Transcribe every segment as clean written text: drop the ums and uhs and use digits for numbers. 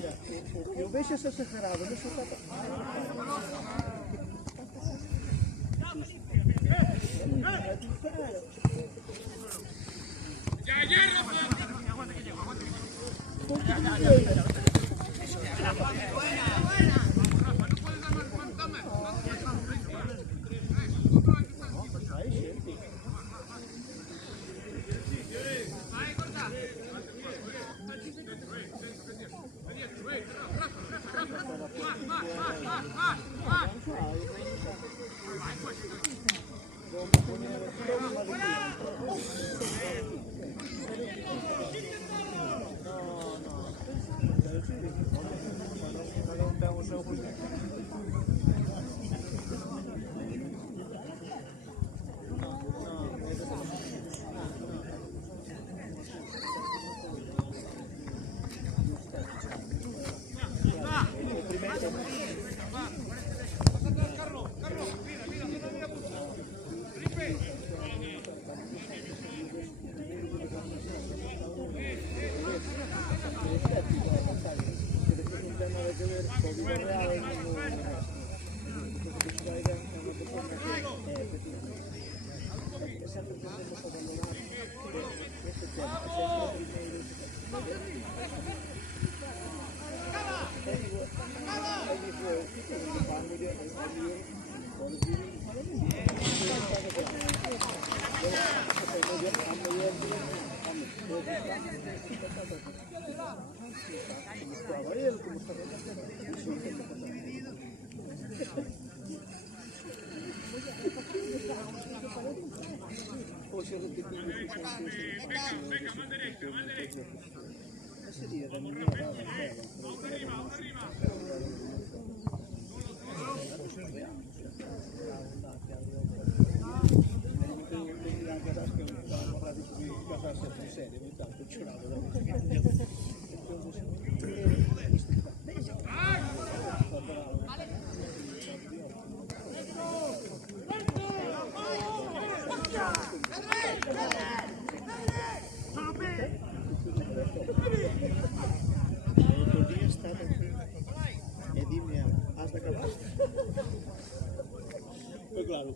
mira, eu vejo essa exagerado, não sei se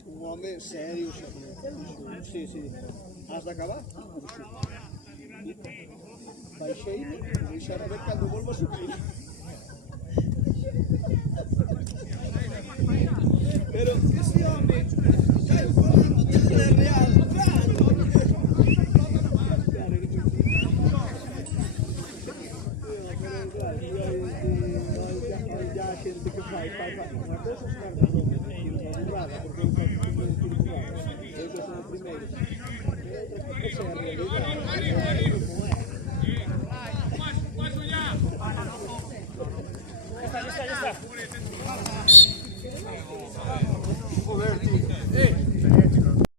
un home serio, sí, sí. Has d'acabar? Baixei-me i deixar a ver cando volvo a subir. Pero ese home está falando de real, claro. Ya xente que fai unha cosa, burrada, porque eu son o primeiro. Esa é a realidade.